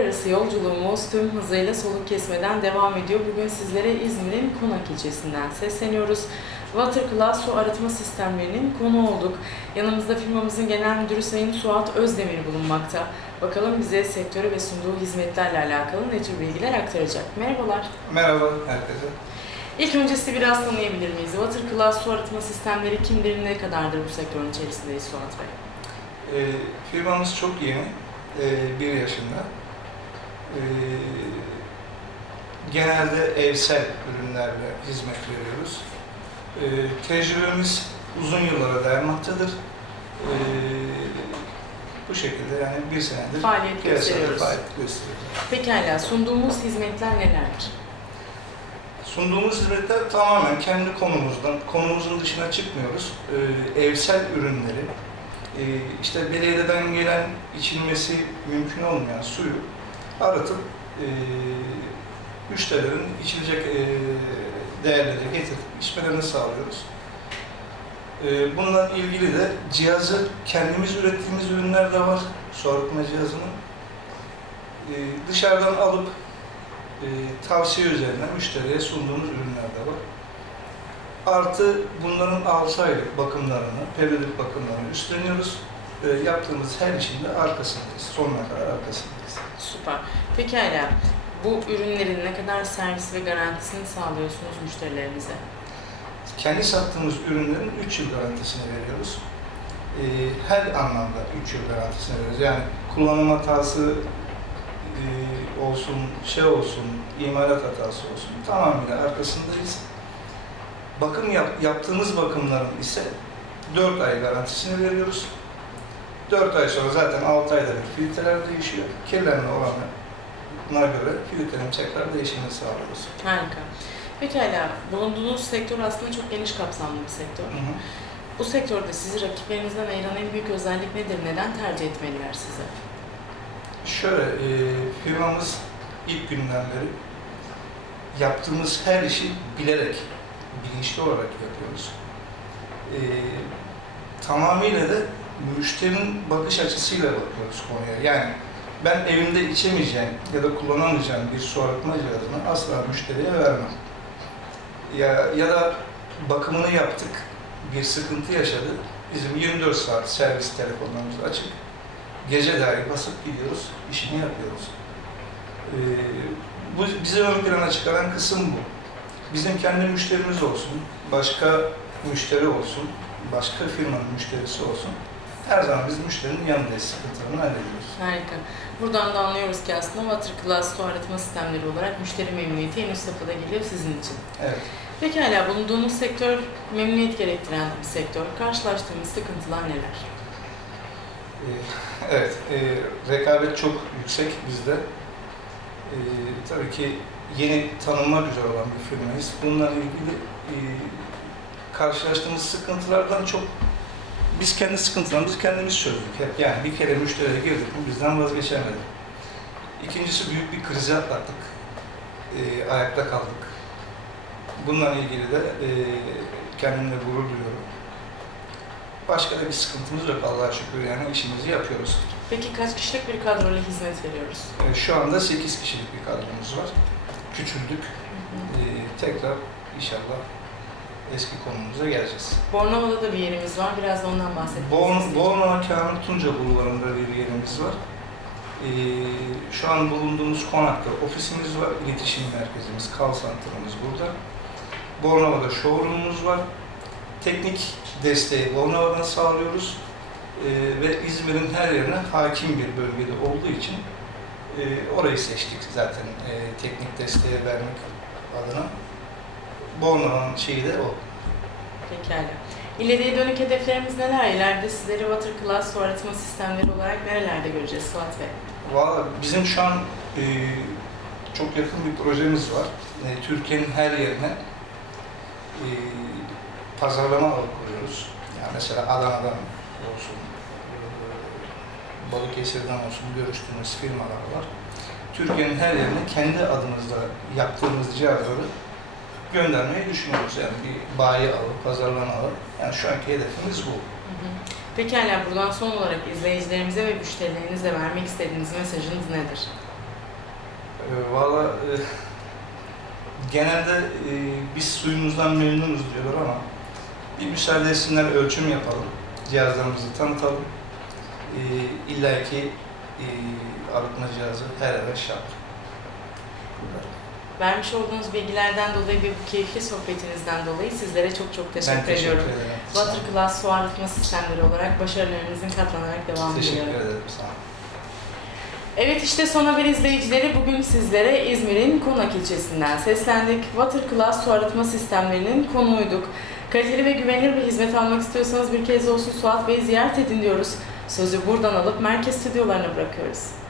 arası yolculuğumuz tüm hızıyla soluk kesmeden devam ediyor. Bugün sizlere İzmir'in Konak ilçesinden sesleniyoruz. Waterclass su arıtma sistemlerinin konu olduk. Yanımızda firmamızın genel müdürü Sayın Suat Özdemir bulunmakta. Bakalım bize sektörü ve sunduğu hizmetlerle alakalı ne tür bilgiler aktaracak. Merhabalar. Merhaba herkese. İlk önce sizi biraz tanıyabilir miyiz? Waterclass su arıtma sistemleri kimdir, ne kadardır bu sektörün içerisindeyiz Suat Bey? Ee, firmamız çok yeni, ee, bir yaşında. Ee, genelde evsel ürünlerle hizmet veriyoruz. Ee, tecrübemiz uzun yıllara dayanmaktadır. Ee, bu şekilde yani bir senedir Faaliyet gösteriyoruz. faaliyet gösteriyoruz. Pekala, sunduğumuz hizmetler nelerdir? Sunduğumuz hizmetler tamamen kendi konumuzdan, konumuzun dışına çıkmıyoruz. Ee, evsel ürünleri, e, işte belediyeden gelen içilmesi mümkün olmayan suyu arıtıp e, müşterilerin içilecek e, değerleri getirip içmelerini sağlıyoruz. E, bununla ilgili de cihazı kendimiz ürettiğimiz ürünler de var. Su arıtma cihazının. E, dışarıdan alıp e, tavsiye üzerinden müşteriye sunduğumuz ürünler de var. Artı bunların 6 aylık bakımlarını, periyodik bakımlarını üstleniyoruz. E, yaptığımız her işin de arkasındayız. Sonuna kadar arkasındayız. Süper. Pekala, bu ürünlerin ne kadar servis ve garantisini sağlıyorsunuz müşterilerinize? Kendi sattığımız ürünlerin 3 yıl garantisini veriyoruz. E, her anlamda 3 yıl garantisini veriyoruz. Yani kullanım hatası e, olsun, şey olsun, imalat hatası olsun tamamıyla arkasındayız. Bakım yap, yaptığımız bakımların ise 4 ay garantisini veriyoruz. 4 ay sonra zaten 6 ayda bir filtreler değişiyor. Kirlenme oranına göre filtrenin tekrar değişimini sağlıyoruz. Harika. Pekala, bulunduğunuz sektör aslında çok geniş kapsamlı bir sektör. Hı hı. Bu sektörde sizi rakiplerinizden ayıran en büyük özellik nedir? Neden tercih etmeliler sizi? Şöyle, e, firmamız ilk günden beri yaptığımız her işi bilerek, bilinçli olarak yapıyoruz. E, tamamıyla da müşterinin bakış açısıyla bakıyoruz konuya. Yani ben evimde içemeyeceğim ya da kullanamayacağım bir su arıtma cihazını asla müşteriye vermem. Ya, ya da bakımını yaptık, bir sıkıntı yaşadı. Bizim 24 saat servis telefonlarımız açık. Gece dahi basıp gidiyoruz, işini yapıyoruz. Ee, bu bizi ön plana çıkaran kısım bu. Bizim kendi müşterimiz olsun, başka müşteri olsun, başka firmanın müşterisi olsun. Her zaman biz müşterinin yanındayız, sıkıntılarını hallediyoruz. Harika. Buradan da anlıyoruz ki aslında Waterclass su arıtma sistemleri olarak müşteri memnuniyeti en üst safhada geliyor sizin için. Evet. Pekala, bulunduğunuz sektör memnuniyet gerektiren bir sektör. Karşılaştığınız sıkıntılar neler? Ee, Evet, e, rekabet çok yüksek bizde. E, tabii ki yeni tanınmak üzere olan bir firmayız. Bununla ilgili e, karşılaştığımız sıkıntılardan çok biz kendi sıkıntılarımızı kendimiz çözdük. Hep yani bir kere müşteriye girdik mi bizden vazgeçemedi. İkincisi büyük bir krizi atlattık. E, ayakta kaldık. Bununla ilgili de e, kendimle gurur duyuyorum. Başka da bir sıkıntımız yok Allah'a şükür yani işimizi yapıyoruz. Peki kaç kişilik bir kadroyla hizmet veriyoruz? Ee, Şu anda 8 kişilik bir kadromuz var. Küçüldük. Ee, tekrar inşallah eski konumuza geleceğiz. Bornova'da da bir yerimiz var. Biraz da ondan bahsetmek Born. Bornova Kamil Tunca bulvarında bir yerimiz var. Ee, şu an bulunduğumuz konakta ofisimiz var, iletişim merkezimiz, call center'ımız burada. Bornova'da showroom'umuz var. Teknik desteği Bornova'dan sağlıyoruz. Ee, ve İzmir'in her yerine hakim bir bölgede olduğu için e, orayı seçtik zaten e, teknik desteği vermek adına. Bornova'nın şeyi de o. Pekala. İleriye dönük hedeflerimiz neler? İleride sizleri Waterclass su arıtma sistemleri olarak nerelerde göreceğiz Suat Bey? Valla bizim şu an e, çok yakın bir projemiz var. E, Türkiye'nin her yerine e, pazarlama ağı kuruyoruz. Yani mesela Adana'dan olsun, Balıkesir'den olsun görüştüğümüz firmalar var. Türkiye'nin her yerine kendi adımızda yaptığımız cihazları göndermeyi düşünüyoruz. Yani bir bayi ağı, pazarlama ağı. Yani şu anki hedefimiz bu. Hı. Pekala buradan son olarak izleyicilerimize ve müşterilerinize vermek istediğiniz mesajınız nedir? E, Valla e, genelde e, biz suyumuzdan memnunuz diyorlar ama bir müsaade etsinler ölçüm yapalım. Cihazlarımızı tanıtalım. E, İlla ki e, arıtma cihazı her eve şart. Vermiş olduğunuz bilgilerden dolayı ve bu keyifli sohbetinizden dolayı sizlere çok çok teşekkür, ben teşekkür ediyorum. ederim. Sağ olun. Water Class su arıtma sistemleri olarak başarılarınızın katlanarak devam Teşekkür ediyor. ederim. Sağ olun. Evet işte Son Haber izleyicileri bugün sizlere İzmir'in Konak ilçesinden seslendik. Water Class su arıtma sistemlerinin konuğuyduk. Kaliteli ve güvenilir bir hizmet almak istiyorsanız bir kez olsun Suat Bey'i ziyaret edin diyoruz. Sözü buradan alıp merkez stüdyolarına bırakıyoruz.